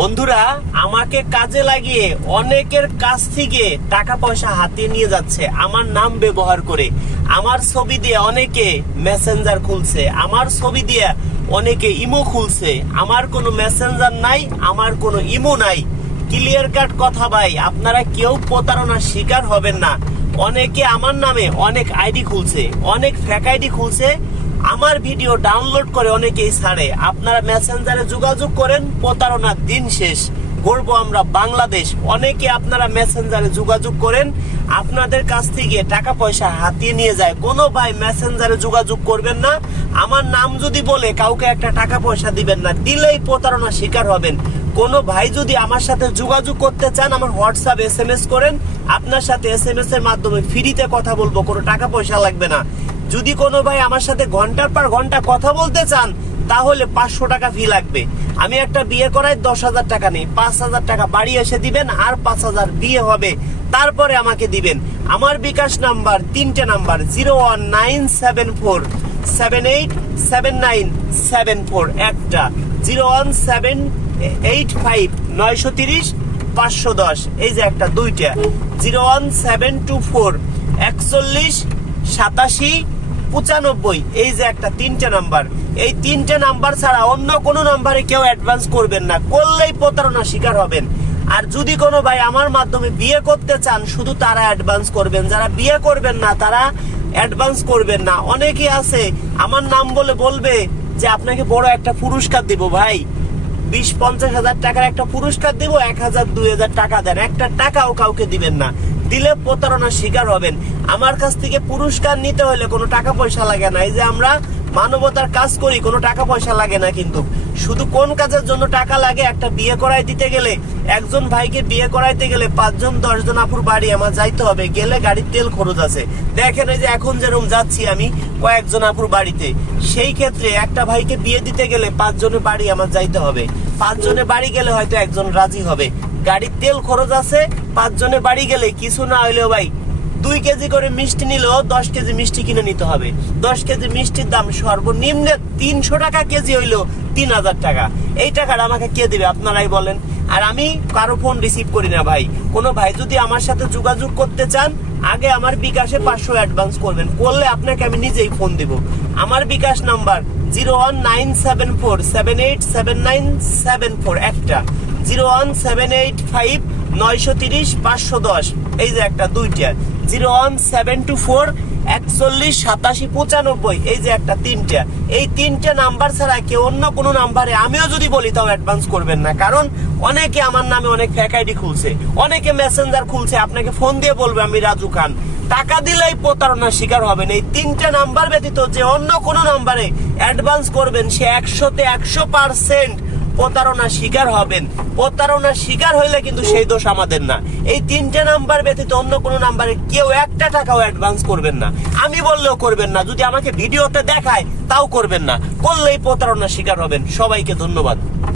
বন্ধুরা, আমাকে কাজে লাগিয়ে অনেকের কাছ থেকে টাকা পয়সা হাতিয়ে নিয়ে যাচ্ছে আমার নাম ব্যবহার করে। আমার ছবি দিয়ে অনেকে মেসেঞ্জার খুলছে, আমার ছবি দিয়ে অনেকে ইমো খুলছে। আমার কোনো মেসেঞ্জার নাই, আমার কোনো ইমো নাই। ক্লিয়ার কাট কথা ভাই, আপনারা কেউ প্রতারণার শিকার হবেন না। অনেকে আমার নামে অনেক আইডি খুলছে, অনেক ফেক আইডি খুলছে। আমার ভিডিও ডাউনলোড করে অনেকেই ছাড়ে। আপনারা মেসেঞ্জারে যোগাযোগ করেন, প্রতারণার দিন শেষ করবো আমরা বাংলাদেশ। অনেকে আপনারা মেসেঞ্জারে যোগাযোগ করেন, আপনাদের কাছ থেকে টাকা পয়সা হাতিয়ে নিয়ে যায়। কোনো ভাই মেসেঞ্জারে যোগাযোগ করবেন না। আমার নাম যদি বলে কাউকে একটা টাকা পয়সা দিবেন না, দিলেই প্রতারণার শিকার হবেন। কোনো ভাই যদি আমার সাথে যোগাযোগ করতে চান, আমার হোয়াটসঅ্যাপ SMS করেন, আপনার সাথে SMS এর মাধ্যমে ফ্রিতে কথা বলবো, কোনো টাকা পয়সা লাগবে না। যদি কোনো ভাই আমার সাথে ঘন্টার পর ঘন্টা কথা বলতে চান, তাহলে 500 টাকা ফি লাগবে। আমি একটা বিয়ে করাই 10,000 টাকা নেই, 5,000 টাকা বাড়ি এসে দিবেন, আর 5,000 বিয়ে হবে, তারপরে আমাকে দিবেন। আমার বিকাশ নাম্বার 3টে নাম্বার, 01974787974 একটা, 01785930510, এই যে একটা, দুইটা, 01724418795, এই যে একটা, 3টে নাম্বার। এই 3টে নাম্বার ছাড়া অন্য কোনো নাম্বারে কেউ অ্যাডভান্স করবেন না, করলেই প্রতারণার শিকার হবেন। আর যদি কোনো ভাই আমার মাধ্যমে বিয়ে করতে চান, শুধু তারা অ্যাডভান্স করবেন, যারা বিয়ে করবেন না তারা অ্যাডভান্স করবেন না। অনেকে আছে আমার নাম বলে বলবে যে আপনাকে বড় একটা পুরস্কার দিব ভাই, 20-50 হাজার টাকার একটা পুরস্কার দিব, 1,000-2,000 টাকা দেন। একটা টাকাও কাউকে দিবেন না, দিলে প্রতারণার শিকার হবেন। আমার কাছ থেকে পুরস্কার নিতে হলে কোনো টাকা পয়সা লাগে না। এই যে আমরা মানবতার কাজ করি, কোনো টাকা পয়সা লাগে না। কিন্তু শুধু কোন কাজের জন্য টাকা লাগে, একটা বিয়ে করাই দিতে গেলে, একজন ভাইকে বিয়ে করাইতে গেলে 5-10 জন আপুর বাড়ি আমার যাইতে হবে, গেলে গাড়ির তেল খরচ আছে। দেখেন এই যে এখন যেরকম যাচ্ছি আমি কয়েকজন আপুর বাড়িতে, সেই ক্ষেত্রে একটা ভাইকে বিয়ে দিতে গেলে 5 জনের বাড়ি আমার যাইতে হবে। 5 জনের বাড়ি গেলে হয়তো একজন রাজি হবে, গাড়ির তেল খরচ আছে। 5 জনের বাড়ি গেলে কিছু না হইলেও ভাই 2 কেজি করে মিষ্টি নিলেও 10 কেজি মিষ্টি কিনে নিতে হবে। 10 কেজি মিষ্টির দাম সর্বনিম্ন 300 টাকা কেজি হইলেও 3,000 টাকা। এই টাকাটা আমাকে কে দিবে আপনারাই বলেন? আর আমি কারো ফোন রিসিভ করি না ভাই। কোনো ভাই যদি আমার সাথে যোগাযোগ করতে চান, আগে আমার বিকাশে 500 অ্যাডভান্স করবেন, করলে আপনাকে আমি নিজেই ফোন দিব। আমার বিকাশ নাম্বার 01974787974 একটা, 01785930510, এই যে একটা, দুইটা, 01724418795, এই যে একটা, 3টা। এই 3টে নাম্বার ছাড়া কেউ অন্য কোনো নাম্বারে আমিও যদি বলি তাও অ্যাডভান্স করবেন না। কারণ অনেকে আমার নামে অনেক ফেক আইডি খুলছে, অনেকে মেসেঞ্জার খুলছে, আপনাকে ফোন দিয়ে বলবে আমি রাজু খান। টাকা দিলেই প্রতারণার শিকার হবেন। এই 3টে নাম্বার ব্যতীত যে অন্য কোনো নাম্বারে অ্যাডভান্স করবেন, সে 100তে 100% প্রতারণার শিকার হবেন। প্রতারণার শিকার হইলে কিন্তু সেই দোষ আমাদের না। এই 3টে নাম্বার ব্যতীত অন্য কোনো নাম্বারে কেউ একটা টাকাও অ্যাডভান্স করবেন না। আমি বললেও করবেন না, যদি আমাকে ভিডিওতে দেখায় তাও করবেন না, করলেই প্রতারণার শিকার হবেন। সবাইকে ধন্যবাদ।